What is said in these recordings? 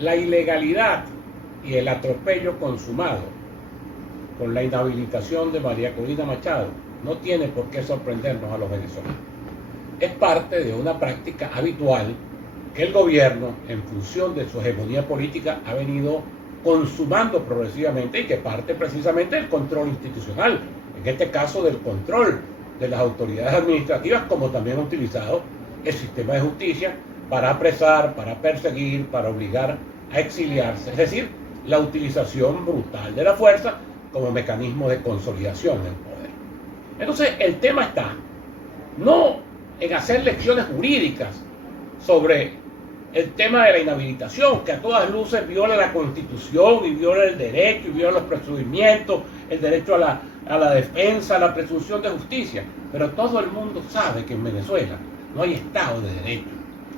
La ilegalidad y el atropello consumado con la inhabilitación de María Corina Machado no tiene por qué sorprendernos a los venezolanos. Es parte de una práctica habitual que el gobierno, en función de su hegemonía política, ha venido consumando progresivamente y que parte precisamente del control institucional, en este caso del control de las autoridades administrativas, como también ha utilizado el sistema de justicia para apresar, para perseguir, para obligar a exiliarse, es decir, la utilización brutal de la fuerza como mecanismo de consolidación del poder. Entonces el tema está no en hacer lecciones jurídicas sobre el tema de la inhabilitación, que a todas luces viola la Constitución y viola el derecho y viola los procedimientos, el derecho a la defensa, a la presunción de justicia. Pero todo el mundo sabe que en Venezuela no hay Estado de Derecho.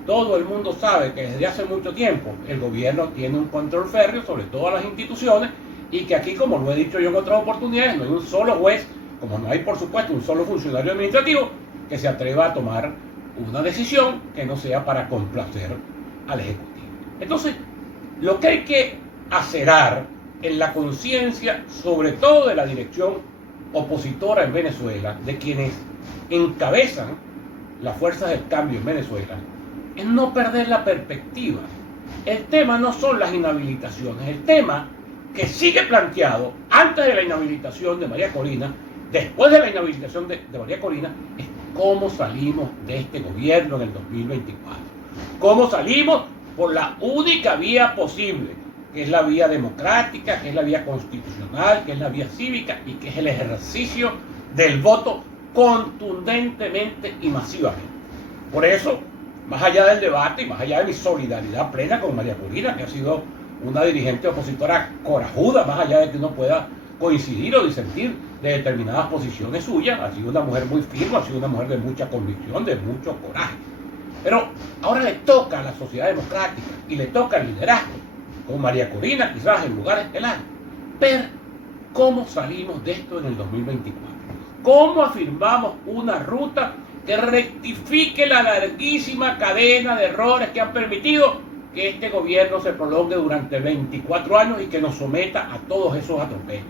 Todo el mundo sabe que desde hace mucho tiempo el gobierno tiene un control férreo sobre todas las instituciones y que aquí, como lo he dicho yo en otras oportunidades, no hay un solo juez, como no hay por supuesto un solo funcionario administrativo que se atreva a tomar una decisión que no sea para complacer al Ejecutivo. Entonces, lo que hay que acerar en la conciencia, sobre todo de la dirección opositora en Venezuela, de quienes encabezan las fuerzas del cambio en Venezuela, es no perder la perspectiva. El tema no son las inhabilitaciones, el tema que sigue planteado antes de la inhabilitación de María Corina, después de la inhabilitación de María Corina, es cómo salimos de este gobierno en el 2024. ¿Cómo salimos? Por la única vía posible, que es la vía democrática, que es la vía constitucional, que es la vía cívica y que es el ejercicio del voto contundentemente y masivamente. Por eso, más allá del debate y más allá de mi solidaridad plena con María Corina, que ha sido una dirigente opositora corajuda, más allá de que uno pueda coincidir o disentir de determinadas posiciones suyas, ha sido una mujer muy firme, ha sido una mujer de mucha convicción, de mucho coraje. Pero ahora le toca a la sociedad democrática y le toca al liderazgo, con María Corina quizás en lugar estelar, ver cómo salimos de esto en el 2024. Cómo afirmamos una ruta que rectifique la larguísima cadena de errores que han permitido que este gobierno se prolongue durante 24 años y que nos someta a todos esos atropellos.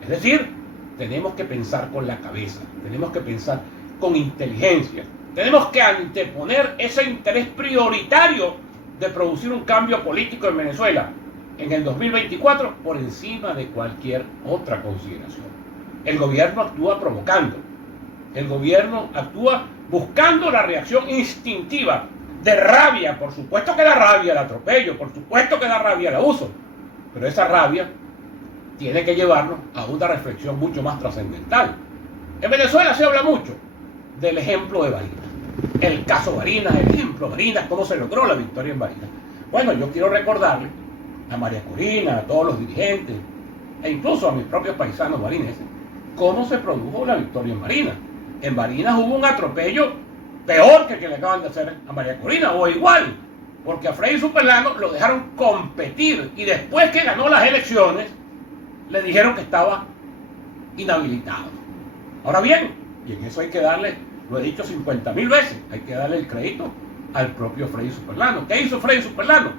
Es decir, tenemos que pensar con la cabeza, tenemos que pensar con inteligencia, tenemos que anteponer ese interés prioritario de producir un cambio político en Venezuela en el 2024 por encima de cualquier otra consideración. El gobierno actúa provocando, el gobierno actúa buscando la reacción instintiva de rabia, por supuesto que da rabia el atropello, por supuesto que da rabia el abuso, pero esa rabia tiene que llevarnos a una reflexión mucho más trascendental. En Venezuela se habla mucho del ejemplo de Barinas, el caso Barinas, el ejemplo de Barinas, cómo se logró la victoria en Barinas. Bueno, yo quiero recordarle a María Corina, a todos los dirigentes, e incluso a mis propios paisanos barineses, cómo se produjo la victoria en Barinas. En Barinas hubo un atropello peor que el que le acaban de hacer a María Corina, o igual, porque a Freddy Superlano lo dejaron competir y después que ganó las elecciones, le dijeron que estaba inhabilitado. Ahora bien, y en eso hay que darle, lo he dicho 50.000 veces, hay que darle el crédito al propio Freddy Superlano. ¿Qué hizo Freddy Superlano?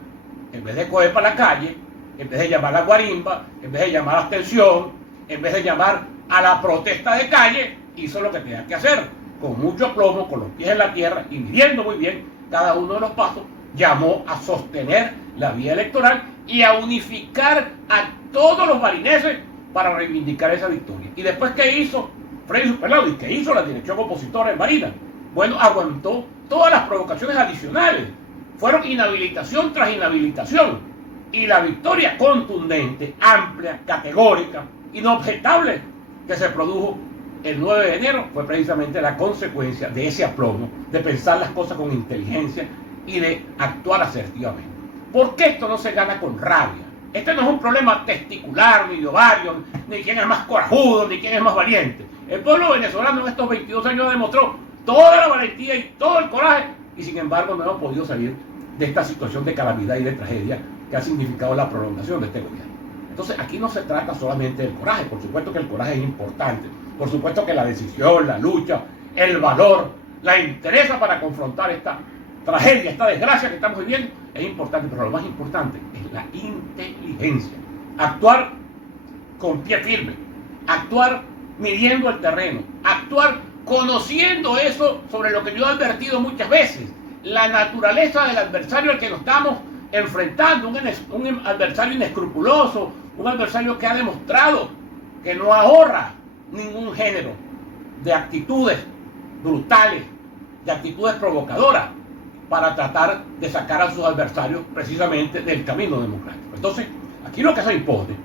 En vez de coger para la calle, en vez de llamar a la guarimba, en vez de llamar a la abstención, en vez de llamar a la protesta de calle, hizo lo que tenía que hacer, con mucho aplomo, con los pies en la tierra y midiendo muy bien cada uno de los pasos, llamó a sostener la vía electoral y a unificar a todos los barineses para reivindicar esa victoria. Y después, ¿qué hizo Freddy Superlano y qué hizo la dirección opositora en Barinas? Bueno, aguantó todas las provocaciones adicionales. Fueron inhabilitación tras inhabilitación. Y la victoria contundente, amplia, categórica, inobjetable que se produjo el 9 de enero fue precisamente la consecuencia de ese aplomo, de pensar las cosas con inteligencia y de actuar asertivamente. ¿Por qué esto no se gana con rabia? Este no es un problema testicular, ni de ovario, ni quién es más corajudo, ni quién es más valiente. El pueblo venezolano en estos 22 años demostró toda la valentía y todo el coraje, y sin embargo no hemos podido salir de esta situación de calamidad y de tragedia que ha significado la prolongación de este gobierno. Entonces aquí no se trata solamente del coraje, por supuesto que el coraje es importante, por supuesto que la decisión, la lucha, el valor, la interesa para confrontar esta tragedia, esta desgracia que estamos viviendo, es importante, pero lo más importante es la inteligencia. Actuar con pie firme, actuar midiendo el terreno, actuar conociendo eso sobre lo que yo he advertido muchas veces, la naturaleza del adversario al que nos estamos enfrentando, un adversario inescrupuloso, un adversario que ha demostrado que no ahorra ningún género de actitudes brutales, de actitudes provocadoras, para tratar de sacar a sus adversarios precisamente del camino democrático. Entonces, aquí lo que se impone,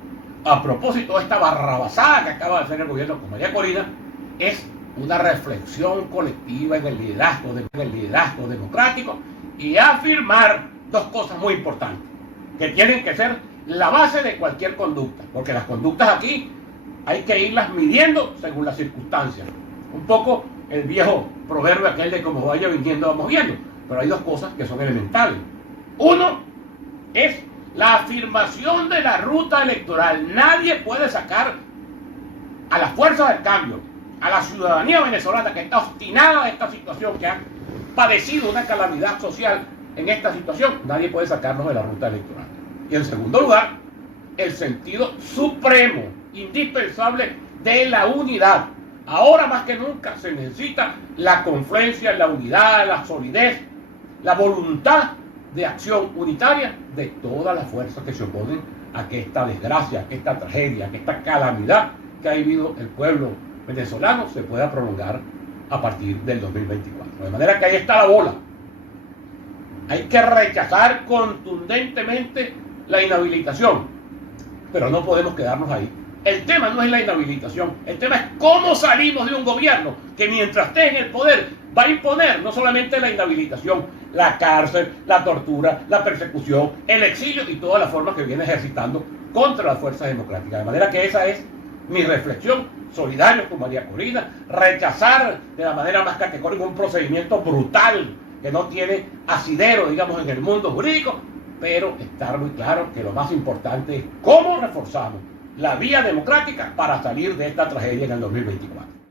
a propósito de esta barrabasada que acaba de hacer el gobierno con María Corina, es una reflexión colectiva en el liderazgo democrático y afirmar dos cosas muy importantes, que tienen que ser la base de cualquier conducta, porque las conductas aquí hay que irlas midiendo según las circunstancias. Un poco el viejo proverbio aquel de como vaya viniendo vamos viendo, pero hay dos cosas que son elementales. Uno es la afirmación de la ruta electoral. Nadie puede sacar a las fuerzas del cambio, a la ciudadanía venezolana que está obstinada de esta situación, que ha padecido una calamidad social en esta situación, nadie puede sacarnos de la ruta electoral. Y en segundo lugar, el sentido supremo, indispensable de la unidad. Ahora más que nunca se necesita la confluencia, la unidad, la solidez, la voluntad de acción unitaria de todas las fuerzas que se oponen a que esta desgracia, a que esta tragedia, a que esta calamidad que ha vivido el pueblo venezolano se pueda prolongar a partir del 2024. De manera que ahí está la bola. Hay que rechazar contundentemente la inhabilitación, pero no podemos quedarnos ahí. El tema no es la inhabilitación, el tema es cómo salimos de un gobierno que mientras esté en el poder va a imponer no solamente la inhabilitación, la cárcel, la tortura, la persecución, el exilio y todas las formas que viene ejercitando contra las fuerzas democráticas. De manera que esa es mi reflexión, solidarios con María Corina, rechazar de la manera más categórica un procedimiento brutal que no tiene asidero, digamos, en el mundo jurídico, pero estar muy claro que lo más importante es cómo reforzamos la vía democrática para salir de esta tragedia en el 2024.